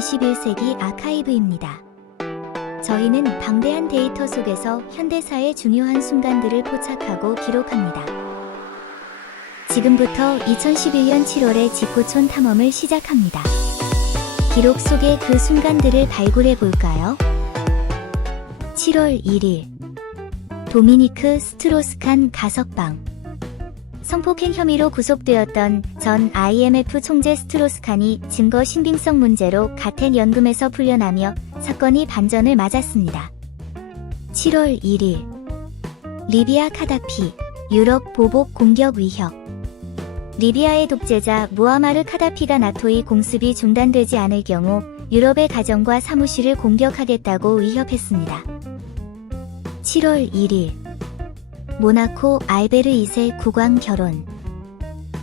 21세기 아카이브입니다. 저희는 방대한 데이터 속에서 현대사의 중요한 순간들을 포착하고 기록합니다. 지금부터 2011년 7월의 직구촌 탐험을 시작합니다. 기록 속의 그 순간들을 발굴해 볼까요? 7월 1일 도미니크 스트로스칸 가석방. 성폭행 혐의로 구속되었던 전 IMF 총재 스트로스칸이 증거 신빙성 문제로 가택 연금에서 풀려나며 사건이 반전을 맞았습니다. 7월 1일 리비아 카다피 유럽 보복 공격 위협. 리비아의 독재자 무아마르 카다피가 나토의 공습이 중단되지 않을 경우 유럽의 가정과 사무실을 공격하겠다고 위협했습니다. 7월 1일 모나코 알베르 2세 국왕 결혼.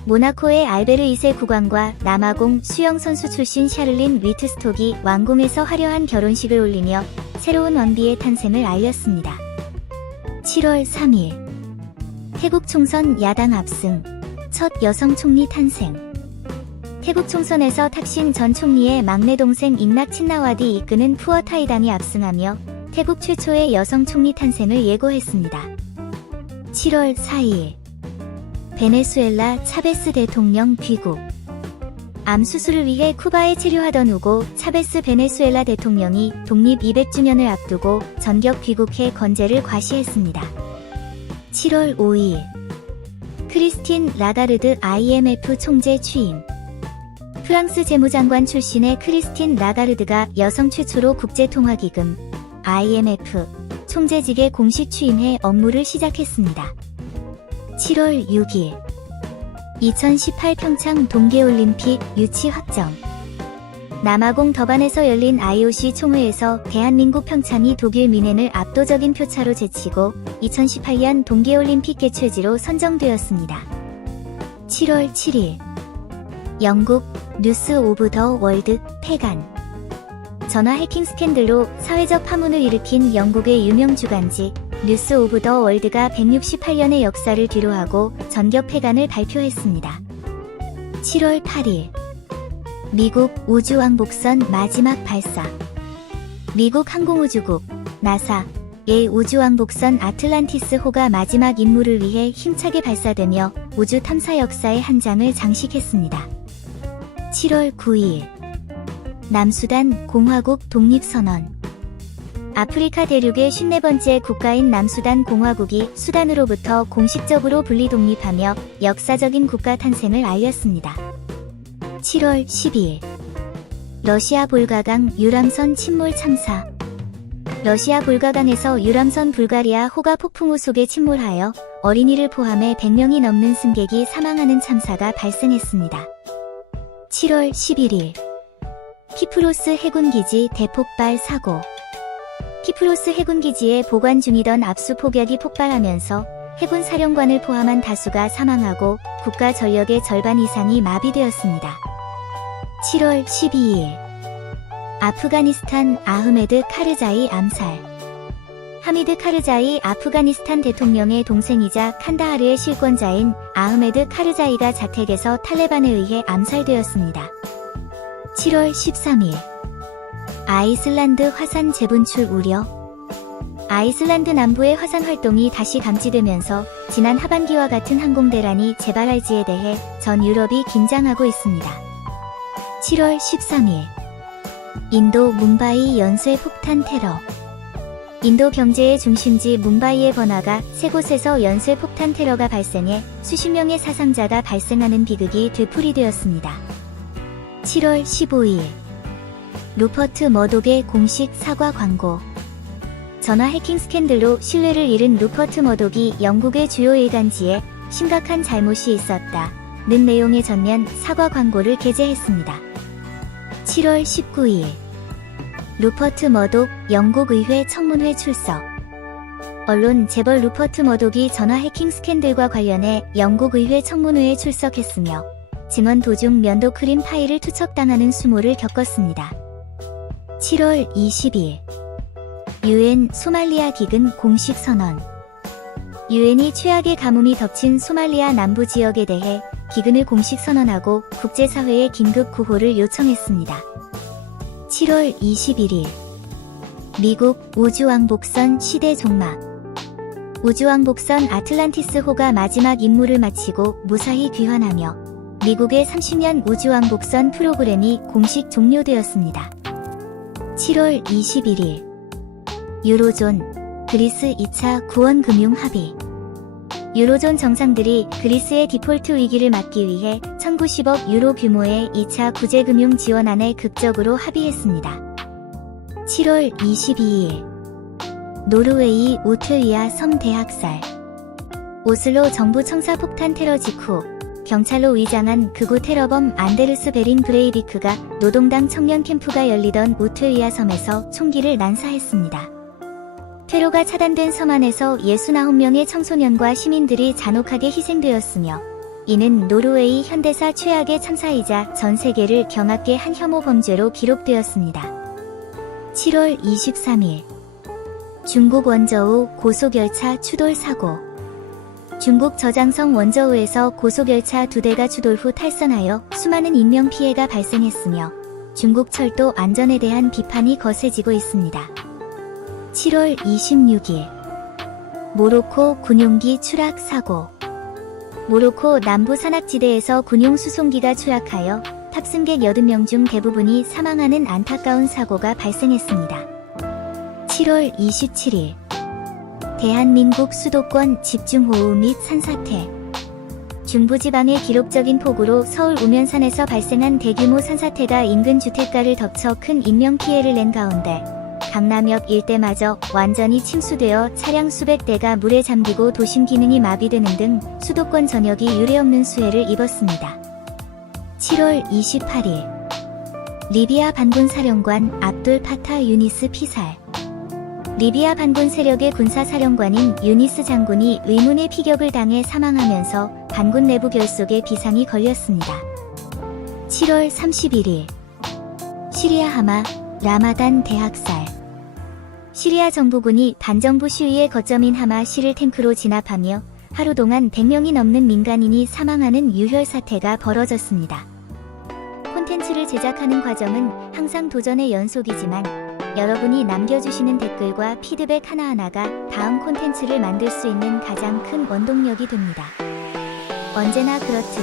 모나코의 알베르 2세 국왕과 남아공 수영선수 출신 샤를린 위트스톡이 왕궁에서 화려한 결혼식을 올리며 새로운 왕비의 탄생을 알렸습니다. 7월 3일 태국 총선 야당 압승, 첫 여성 총리 탄생. 태국 총선에서 탁신 전 총리의 막내 동생 잉낙 친나와디 이끄는 푸어타이당이 압승하며 태국 최초의 여성 총리 탄생을 예고했습니다. 7월 4일 베네수엘라 차베스 대통령 귀국. 암 수술을 위해 쿠바에 체류하던 우고 차베스 베네수엘라 대통령이 독립 200주년을 앞두고 전격 귀국해 건재를 과시했습니다. 7월 5일 크리스틴 라가르드 IMF 총재 취임. 프랑스 재무장관 출신의 크리스틴 라가르드가 여성 최초로 국제통화기금 IMF 총재직에 공식 취임해 업무를 시작했습니다. 7월 6일 2018 평창 동계올림픽 유치 확정. 남아공 더반에서 열린 IOC 총회에서 대한민국 평창이 독일 뮌헨을 압도적인 표차로 제치고 2018년 동계올림픽 개최지로 선정되었습니다. 7월 7일 영국 뉴스 오브 더 월드 폐간. 전화 해킹 스캔들로 사회적 파문을 일으킨 영국의 유명 주간지 뉴스 오브 더 월드가 168년의 역사를 뒤로하고 전격 폐간을 발표했습니다. 7월 8일 미국 우주왕복선 마지막 발사. 미국 항공우주국 나사의 우주왕복선 아틀란티스호가 마지막 임무를 위해 힘차게 발사되며 우주 탐사 역사의 한 장을 장식했습니다. 7월 9일 남수단 공화국 독립선언. 아프리카 대륙의 54번째 국가인 남수단 공화국이 수단으로부터 공식적으로 분리 독립하며 역사적인 국가 탄생을 알렸습니다. 7월 12일 러시아 볼가강 유람선 침몰 참사. 러시아 볼가강에서 유람선 불가리아 호가 폭풍우 속에 침몰하여 어린이를 포함해 100명이 넘는 승객이 사망하는 참사가 발생했습니다. 7월 11일 키프로스 해군기지 대폭발 사고. 키프로스 해군기지에 보관 중이던 압수폭약이 폭발하면서 해군 사령관을 포함한 다수가 사망하고 국가 전력의 절반 이상이 마비되었습니다. 7월 12일 아프가니스탄 아흐메드 카르자이 암살. 하미드 카르자이 아프가니스탄 대통령의 동생이자 칸다하르의 실권자인 아흐메드 카르자이가 자택에서 탈레반에 의해 암살되었습니다. 7월 13일 아이슬란드 화산 재분출 우려. 아이슬란드 남부의 화산 활동이 다시 감지되면서 지난 하반기와 같은 항공대란이 재발할지에 대해 전 유럽이 긴장하고 있습니다. 7월 13일 인도 뭄바이 연쇄 폭탄 테러. 인도 경제의 중심지 뭄바이의 번화가 세 곳에서 연쇄 폭탄 테러가 발생해 수십 명의 사상자가 발생하는 비극이 되풀이되었습니다. 7월 15일 루퍼트 머독의 공식 사과 광고. 전화 해킹 스캔들로 신뢰를 잃은 루퍼트 머독이 영국의 주요 일간지에 심각한 잘못이 있었다는 내용의 전면 사과 광고를 게재했습니다. 7월 19일 루퍼트 머독 영국 의회 청문회 출석. 언론 재벌 루퍼트 머독이 전화 해킹 스캔들과 관련해 영국 의회 청문회에 출석했으며 증언 도중 면도 크림 파일을 투척당하는 수모를 겪었습니다. 7월 20일 UN 소말리아 기근 공식 선언. UN이 최악의 가뭄이 덮친 소말리아 남부 지역에 대해 기근을 공식 선언하고 국제사회에 긴급 구호를 요청했습니다. 7월 21일 미국 우주왕복선 시대 종막. 우주왕복선 아틀란티스호가 마지막 임무를 마치고 무사히 귀환하며 미국의 30년 우주왕복선 프로그램이 공식 종료되었습니다. 7월 21일 유로존, 그리스 2차 구원금융 합의. 유로존 정상들이 그리스의 디폴트 위기를 막기 위해 1,090억 유로 규모의 2차 구제금융 지원안에 극적으로 합의했습니다. 7월 22일 노르웨이 우트위아 섬 대학살. 오슬로 정부 청사 폭탄 테러 직후 경찰로 위장한 극우 테러범 안데르스 베링 브레이비크가 노동당 청년 캠프가 열리던 우트위아 섬에서 총기를 난사했습니다. 퇴로가 차단된 섬 안에서 69명의 청소년과 시민들이 잔혹하게 희생되었으며 이는 노르웨이 현대사 최악의 참사이자 전 세계를 경악게 한 혐오 범죄로 기록되었습니다. 7월 23일 중국 원저우 고속열차 추돌 사고. 중국 저장성 원저우에서 고속열차 2대가 추돌 후 탈선하여 수많은 인명피해가 발생했으며 중국 철도 안전에 대한 비판이 거세지고 있습니다. 7월 26일 모로코 군용기 추락 사고. 모로코 남부 산악지대에서 군용 수송기가 추락하여 탑승객 80명 중 대부분이 사망하는 안타까운 사고가 발생했습니다. 7월 27일 대한민국 수도권 집중호우 및 산사태. 중부지방의 기록적인 폭우로 서울 우면산에서 발생한 대규모 산사태가 인근 주택가를 덮쳐 큰 인명피해를 낸 가운데 강남역 일대마저 완전히 침수되어 차량 수백 대가 물에 잠기고 도심 기능이 마비되는 등 수도권 전역이 유례없는 수해를 입었습니다. 7월 28일 리비아 반군 사령관 압둘 파타 유니스 피살. 리비아 반군 세력의 군사사령관인 유니스 장군이 의문의 피격을 당해 사망하면서 반군 내부 결속에 비상이 걸렸습니다. 7월 31일 시리아 하마 라마단 대학살. 시리아 정부군이 반정부 시위의 거점인 하마 시를 탱크로 진압하며 하루 동안 100명이 넘는 민간인이 사망하는 유혈 사태가 벌어졌습니다. 콘텐츠를 제작하는 과정은 항상 도전의 연속이지만 여러분이 남겨주시는 댓글과 피드백 하나하나가 다음 콘텐츠를 만들 수 있는 가장 큰 원동력이 됩니다. 언제나 그렇듯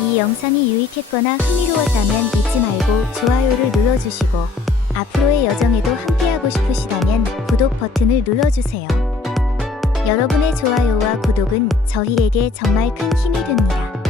이 영상이 유익했거나 흥미로웠다면 잊지 말고 좋아요를 눌러주시고 앞으로의 여정에도 함께하고 싶으시다면 구독 버튼을 눌러주세요. 여러분의 좋아요와 구독은 저희에게 정말 큰 힘이 됩니다.